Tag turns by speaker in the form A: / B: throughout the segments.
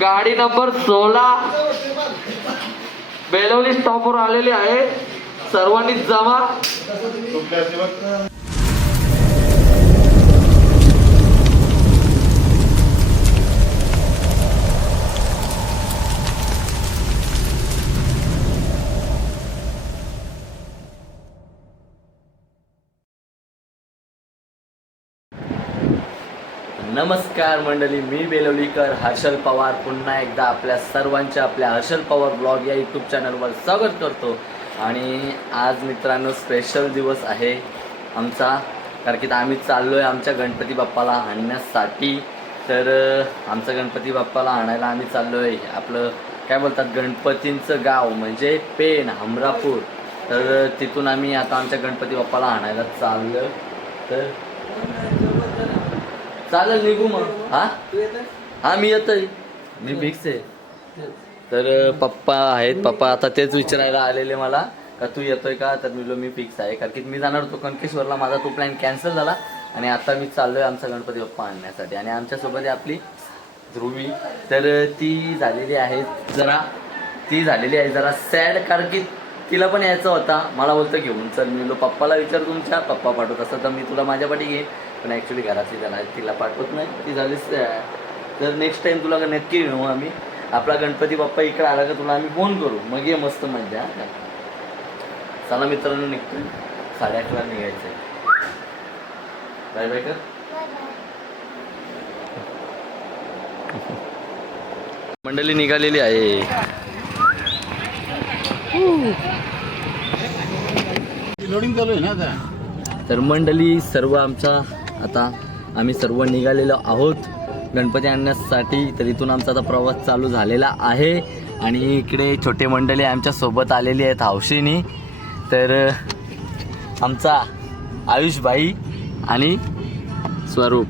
A: गाडी नंबर सोळा. बेलवली स्टॉपवर आलेली आहे. सर्वांनी जमा नमस्कार मंडळी मी बेलवलीकर हर्षल पवार. पुन्हा एकदा आपल्या सर्वांच्या आपल्या हर्षल पवार ब्लॉग या यूट्यूब चॅनलवर स्वागत करतो. आणि आज मित्रांनो स्पेशल दिवस आहे आमचा कारण की आम्ही चाललो आहे आमच्या गणपती बाप्पाला आणण्यासाठी. तर आमचा गणपती बाप्पाला आणायला आम्ही चाललो आहे आपलं काय बोलतात गणपतींचं गाव म्हणजे पेन हमरापूर. तर तिथून आम्ही आता आमच्या गणपती बाप्पाला आणायला चाललो तर चालेल निघू मग. हा? हा मी येतोय. मी फिक्स आहे. तर पप्पा आहेत. पप्पा आता तेच विचारायला आलेले मला का तू येतोय का? तर मी मी फिक्स आहे. कारण की मी जाणार होतो कणकेश्वरला माझा तो प्लॅन कॅन्सल झाला. आणि आता मी चाललोय आमचा गणपती बाप्पा आणण्यासाठी. आणि आमच्यासोबत आहे आपली ध्रुवी. तर ती झालेली आहे जरा ती झालेली आहे जरा सॅड कारण की तिला पण यायचं होता. मला बोलतं घेऊन चल. मी पप्पाला विचार तुमच्या. पप्पा पाठवत असं तर मी तुला माझ्या पाठी घेईन. पण ॲक्च्युली घरातली त्याला तिला पाठवत नाही. ती झालीच. तर नेक्स्ट टाइम तुला नक्की घेऊ आम्ही. आपला गणपती बाप्पा इकडे आला का तुला आम्ही फोन करू. मग ये मस्त मजा. चला मित्रांनो निघतोय. साडे अकरा निघायचंय. बाय बाय कर. मंडळी निघालेली आहे.
B: लोडिंग चालू आहे ना आता?
A: तर मंडळी सर्व आमचा आता आम्ही सर्व निघालेलो आहोत. गणपती आणण्यासाठी तर इथून आमचा आता प्रवास चालू झालेला आहे. आणि इकडे छोटे मंडळी आमच्यासोबत आलेली आहेत हौशीनी. तर आमचा आयुष भाई आणि स्वरूप.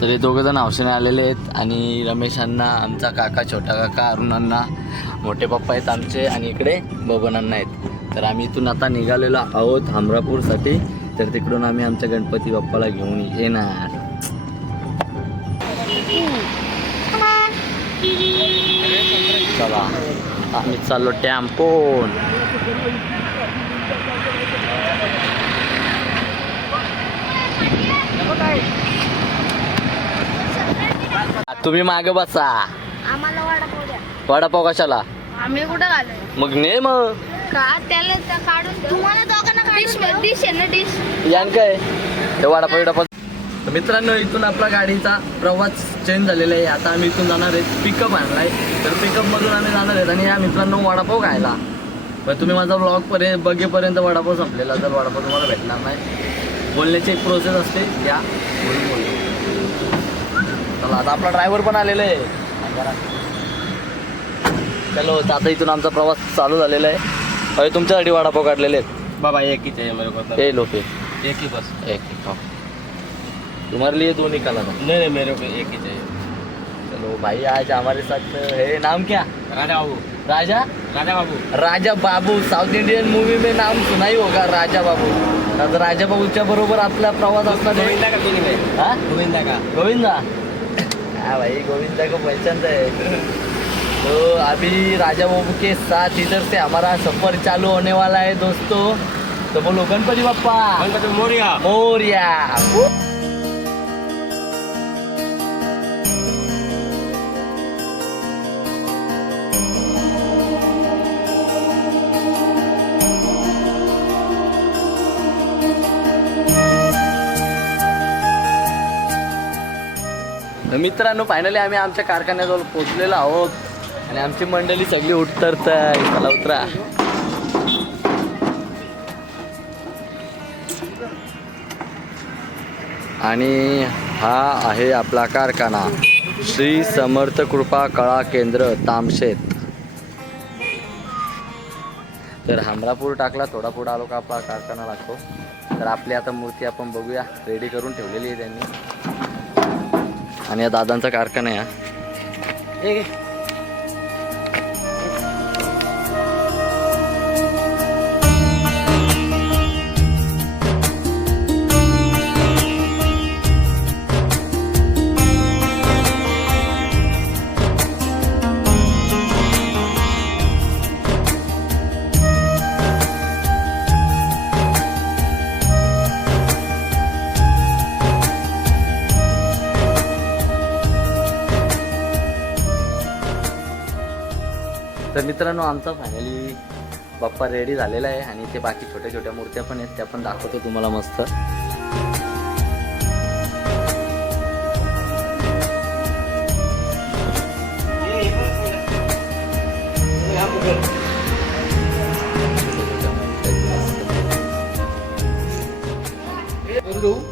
A: तर हे दोघं जण आलेले आहेत. आणि रमेशांना आमचा काका छोटा काका अरुणांना मोठे पप्पा आहेत आमचे आणि इकडे बबनांना आहेत. तर आम्ही इथून आता निघालेलो आहोत हमरापूरसाठी. तर तिकडून आम्ही आमच्या गणपती बाप्पाला घेऊन येणार. चला आम्ही चाललो टॅम्पोन. तुम्ही मागे बसा.
C: आम्हाला वडापाव
A: कशाला?
C: आम्ही कुठं
A: मग ने मग.
C: का त्याला त्या काढून तुम्हाला दोघांना डिश डिश आहे ना डिश
A: यान काय? ते वडापाव वडापाव तर मित्रांनो इथून आपला गाडीचा प्रवास चेंज झालेला आहे. आता आम्ही इथून जाणार आहेत पिकअप आणलाय तर पिकअप मधून आम्ही जाणार आहेत आणि या मित्रांनो वडापाव खायला. पण तुम्ही माझा ब्लॉग पर्यंत बघेपर्यंत वडापाव संपलेला तर वडापाव तुम्हाला भेटणार नाही. बोलण्याची एक प्रोसेस असते. या बोलून बोलू चला आता आपला ड्रायव्हर पण आलेला आहे. चलो आता इथून आमचा प्रवास चालू झालेला आहे. अरे तुमच्यासाठी वडापाव काढलेले आहेत.
B: बाबा एक चाहिए मेरे को
A: ए लोपे
B: एक ही बस.
A: एक एक हाँ. तुम्हारे लिए दो निकाला था
B: नहीं नहीं मेरे को एक ही चाहिए.
A: चलो भाई आज हमारे साथ है नाम क्या?
B: Raja Babu.
A: Raja?
B: Raja Babu.
A: Raja Babu south Indian movie में नाम सुना ही होगा राजा बाबू. आता राजा बाबूच्या बरोबर आपला प्रवास असणार आहे
B: गोविंदा का कोणी भाई
A: हाँ?
B: गोविंदा का?
A: गोविंदा. हाँ भाई गोविंदा को पहचानता है. तो अभी राजा बाबू के साथ इधर से हमारा सफर चालू होने वाला है दोस्तों. तो बोलो गणपति बप्पा.
B: गणपती मोरिया.
A: मोर्या. मित्रांनो फायनली आम्ही आमच्या कारखान्याजवळ पोहोचलेलो आहोत. आणि आमची मंडळी सगळी उतरत आहे. चला उतरा. आणि हा आहे आपला कारखाना. श्री समर्थ कृपा कळा केंद्र तामशेत. तर हमरापूर टाकला थोडा पुढं आलो का आपला कारखाना लागतो. तर आपली आता मूर्ती आपण बघूया. रेडी करून ठेवलेली आहे त्यांनी. आणि या दादांचा कारखाना आहे मित्रांनो आमचा फायनली बाप्पा रेडी झालेला आहे आणि ते बाकी छोट्या छोट्या मूर्त्या पण आहेत त्या पण दाखवतो तुम्हाला मस्त.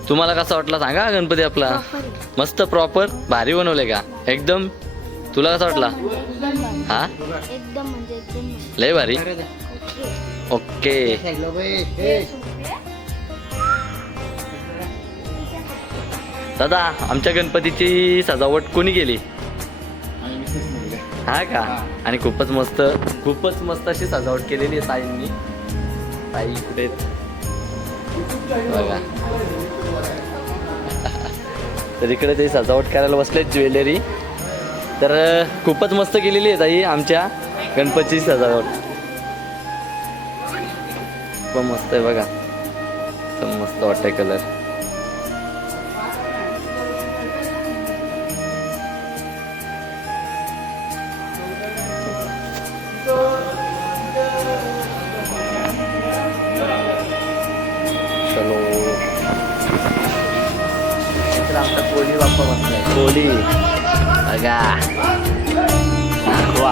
A: तुम्हाला कसा वाटला सांगा गणपती आपला? मस्त प्रॉपर भारी बनवले का? एकदम? तुला कसा वाटला? हा?
C: एकदम म्हणजे एकदम
A: लय भारी. ओके. दादा आमच्या गणपतीची सजावट कोणी केली? हा का? आणि खूपच मस्त खूपच मस्त अशी सजावट केलेली आहे ताईंनी. ताई कुठे? बघा. तर इकडे ते सजावट करायला बसलेत ज्वेलरी. तर खूपच मस्त केलेली आहे ताई आमच्या गणपतीची सजावट. पण मस्त आहे बघा. एकदम मस्त वाटतंय कलर चलो. कोहली बाप्पा कोहली बघा दाखवा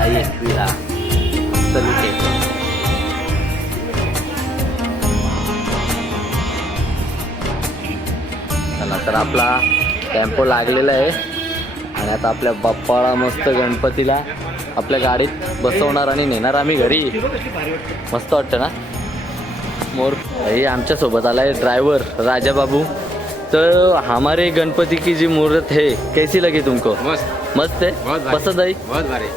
A: आई एकवीला चलू ते चला तर आपला टेम्पो लागलेला आहे आणि आता आपल्या बाप्पाला मस्त गणपतीला आपल्या गाडीत बसवणार आणि नेणार आम्ही घरी मस्त वाटतं ना मोर आमच्यासोबत आला आहे ड्रायव्हर राजाबाबू तर हमारे गणपति की जी मूर्त है कैसी लगी तुमको?
B: मस्त।
A: मस्त आहे. पसंत आई?
B: बहुत भारी।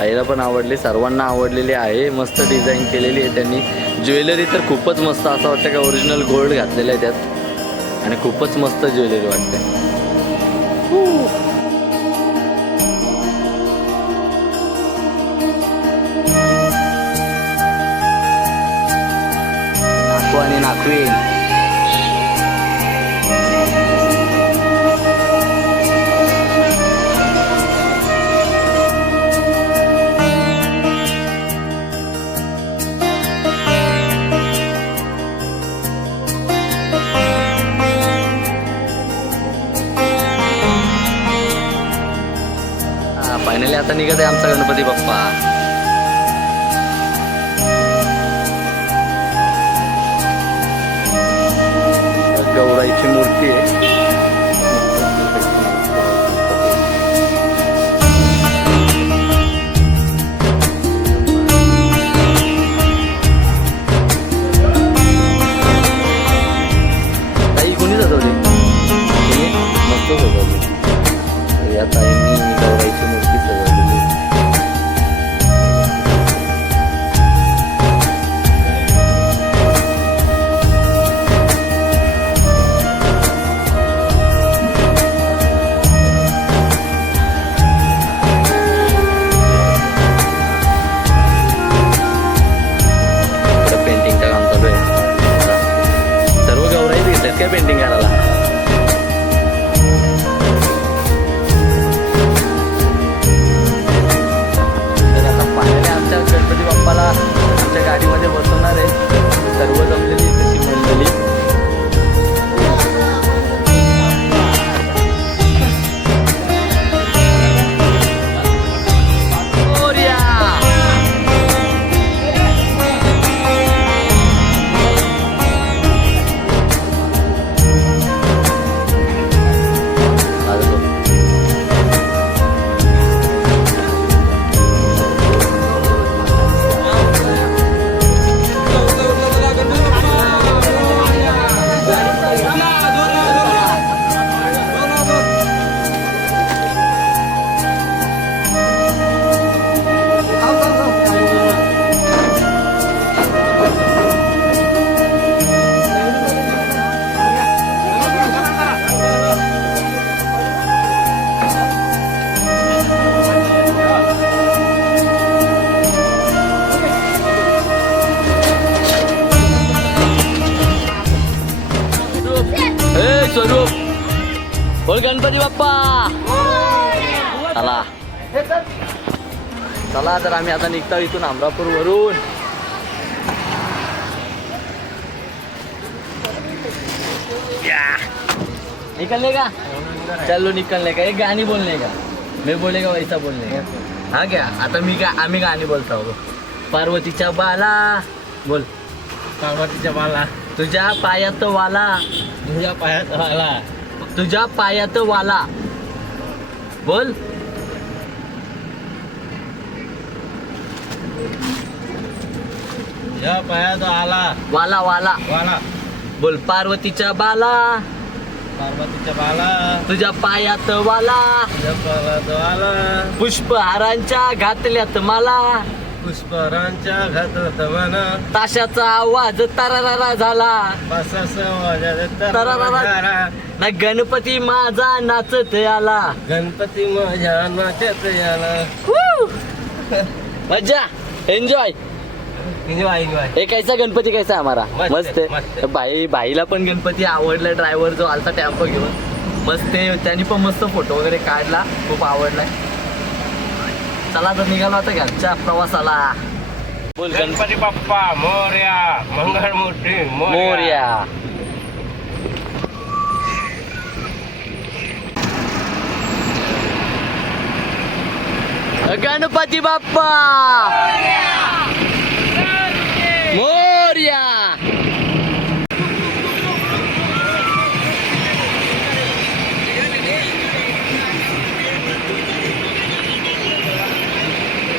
A: आईला पण आवडली सर्वांना आवडलेली आहे मस्त डिझाईन केलेली आहे त्यांनी. ज्वेलरी तर खूपच मस्त असं वाटतं का ओरिजिनल गोल्ड घातलेलं आहे त्यात. आणि खूपच मस्त ज्वेलरी वाटते नाकू आणि नाकवीन आता निघत आहे आमचा गणपती बाप्पा गौराईची मूर्ती आहे ताई कोणी सजवली तुम्ही मस्त सजवली या ताईंनी चला तर आम्ही आता निघतो इथून अमरापूर वरून निकलने का? चलो निकलने का? एक गाणी बोलने का? मैं बोलेगा वैसा बोलने का? हा क्या? आता मी का आम्ही गाणी बोलतो. पार्वतीच्या बाला. बोल.
B: पार्वतीच्या बाला.
A: तुझ्या पायात वाला.
B: तुझ्या पायात आला
A: तुझ्या पायात वाला. बोल.
B: आला.
A: वाला वाला.
B: वाला.
A: बोल पार्वतीच्या बाला.
B: पार्वतीच्या बाला.
A: तुझ्या पायात वाला.
B: तुझ्या पायात आला.
A: पुष्पहारांच्या घातल्यात मला.
B: पुष्परांच्या घातलं तमन
A: ताशाचा आवाज तरारा झाला. तरारारा. ना गणपती माझा नाचत आला.
B: गणपती माझ्या नाचत याला
A: मजा एन्जॉय
B: एन्जॉय एन्जॉय
A: हे कैसा गणपती कैसा हमारा?
B: मस्त आहे.
A: भाई भाईला पण गणपती आवडला ड्रायव्हर जो आलता टॅम्पो घेऊन. मस्त आहे. त्यांनी पण मस्त फोटो वगैरे काढला. खूप आवडलाय. चला तर निघालो आता घरच्या प्रवासाला. बोल गणपती
B: गणपती बाप्पा मोर्या मंगळमूर्ती
A: मोर्या. गणपती बाप्पा!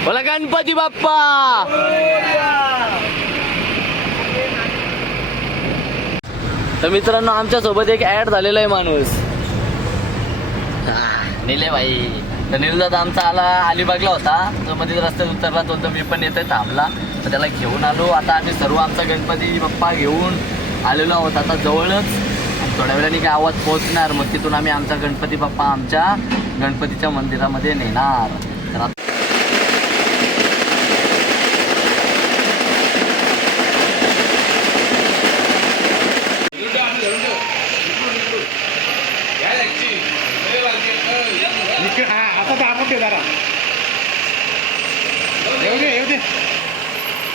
A: बोला गणपती बाप्पा! तर मित्रांनो आमच्यासोबत एक ऍड झालेला आहे माणूस. निले भाई. तर निल दादा आमचा आला अलिबागला होता. तो मध्ये रस्त्यात उतरला तो तर मी पण येतोय थांबला. तर त्याला घेऊन आलो. आता आम्ही सर्व आमचा गणपती बाप्पा घेऊन आलेलो आहोत. आता जवळच. थोड्या वेळाने गावात पोहोचणार मग तिथून आम्ही आमचा गणपती बाप्पा आमच्या गणपतीच्या मंदिरामध्ये नेणार. तर आता
B: आता दाखवत दे जरा येऊ दे येऊ दे
A: त्या बाजूला बघा, त्या बाजूला बघा.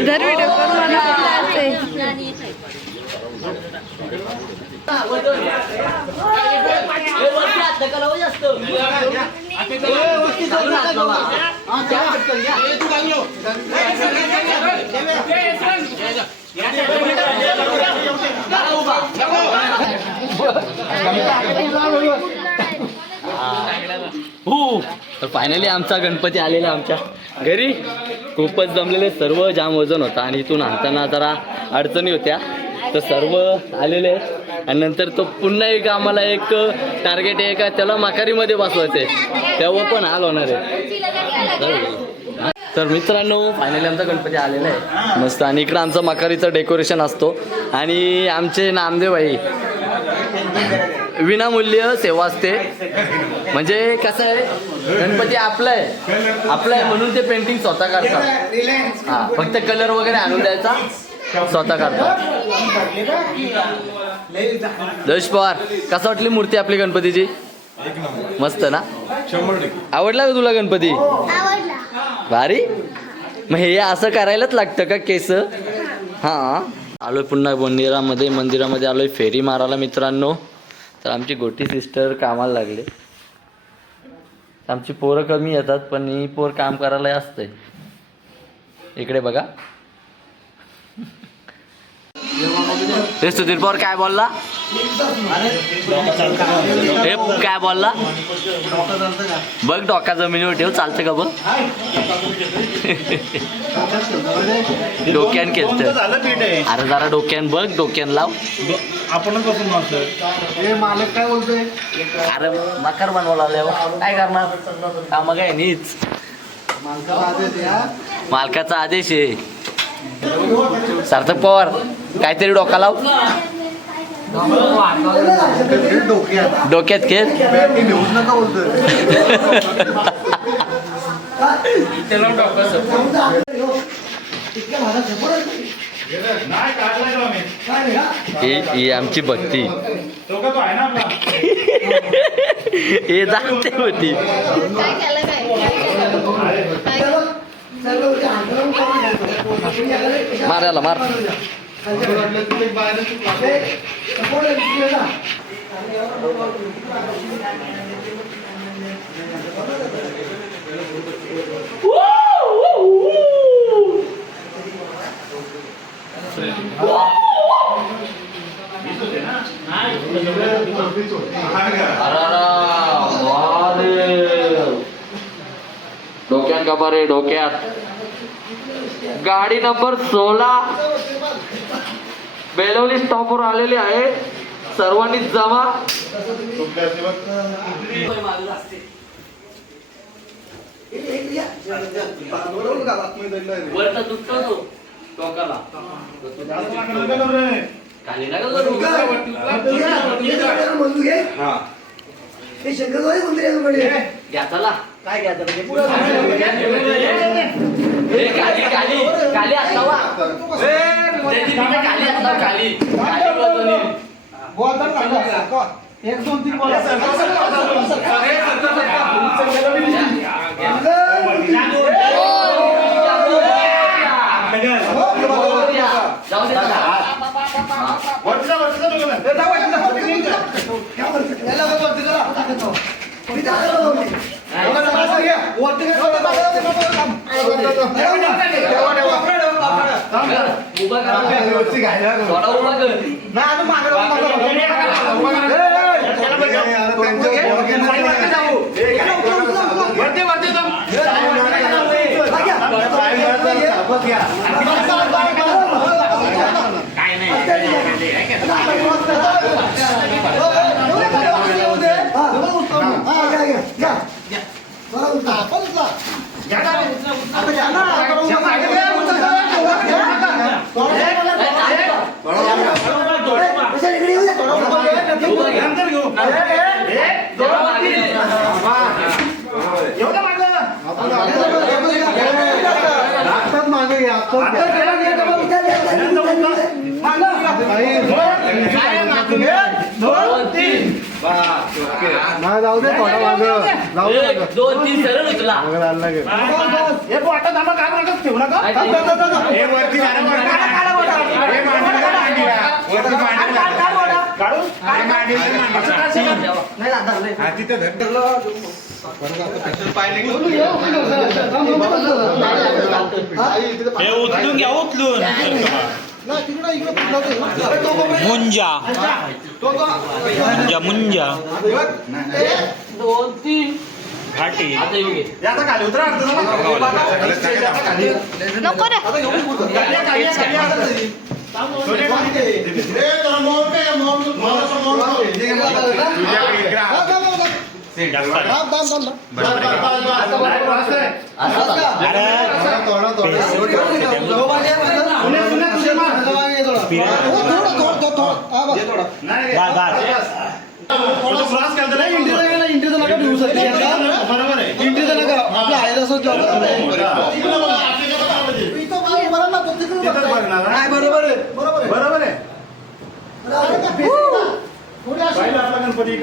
C: जर व्हिडिओ करून मला असते
A: हो. हो तर फायनली आमचा गणपती आलेला आमच्या. घरी खूपच जमलेले सर्व जाम वजन होता आणि इथून आणताना जरा अडचणी होत्या. तर सर्व आलेले आहेत. आणि नंतर तो पुन्हा एक आम्हाला एक टार्गेट आहे का त्याला माकारीमध्ये बसवायचे तेव्हा पण हाल होणार आहे. तर मित्रांनो फायनली आमचा गणपती आलेला आहे. मस्त. आणि इकडं आमचं मकारीचं डेकोरेशन असतो. आणि आमचे नामदेव विनामूल्य सेवा असते. म्हणजे कसं आहे? गणपती आपलं आहे. आपलं आहे म्हणून ते पेंटिंग स्वतः करतात. हा फक्त कलर वगैरे आणून द्यायचा. स्वतः काढतात जयेश पवार कसं वाटली मूर्ती आपली गणपतीची? मस्त ना? आवडला का तुला गणपती?
C: आवडला.
A: भारी? मग हे असं करायलाच लागतं का केस? हां. आलोय पुन्हा मंदिरामध्ये मंदिरामध्ये आलोय फेरी मारायला मित्रांनो. तर आमची गोटी सिस्टर कामाला लागले. आमची पोरं कमी येतात पण ही पोर काम करायला असते. इकडे बघा. सुधीर पवार काय बोलला? हे काय बोलला? बघ डोका जमिनीवर ठेव चालतं का बघ? डोक्यान केलं
D: झालं पीठ आहे
A: अरे जरा डोक्यान बघ डोक्यान लाव.
D: आपणच मास्तर हे मालक काय बोलतोय?
A: अरे मकर बनवला काय करणार? काम काय नीच मालकाचा आदेश आहे. सार्थक पवार. काहीतरी डोका लाव
D: डोक्यात
A: खेळ. ही आमची भक्ती हे जाते होती? मारायला मार डोक्यात का बरे डोक्यात. गाडी नंबर सोळा. बेलवली स्टॉपवर आलेली आहे. सर्वांनी जमा वरचा दुखतो तो डोक्याला खाली नका करू. घ्या चला काय ए, खाली खाली. खाली असावा. त्याची तिथे खाली असावं खाली खाली बसून
D: एक दोन तीन बोला
A: जाऊ दे आता. उभा करा. तीन.
D: जाऊ दे थोडा माग. जाऊ दे.
A: एक, दोन तीन सरळ उचला.
D: हे बोटा थांबा काय म्हणतात ठेवू नका? हे वरती. काढून? तिथं धर.
E: हे उचलून घ्या उचलून. मुंजा. मुंजा मुंजा.
A: दोन तीन
E: घाटी.
C: नको रे
D: खाली आहे, खाली आहे, खाली आहे. थोडे खाली आहे. हे जरा मोड पे, मोड, मोडाचं मोड पे. तुझ्याकडे इकडे आ. बस, बस, बस, बस.
A: असं का?
E: अरे
D: थोडा, थोडा. सुने, सुने, तुझे मार. नाही,
E: गा, गा.
D: थोडं क्रॉस केलं तर नाही, बरोबर. आहे. तिथंच बघणार, हा? बरोबर आहे. बरोबर आहे. आपला गणपती.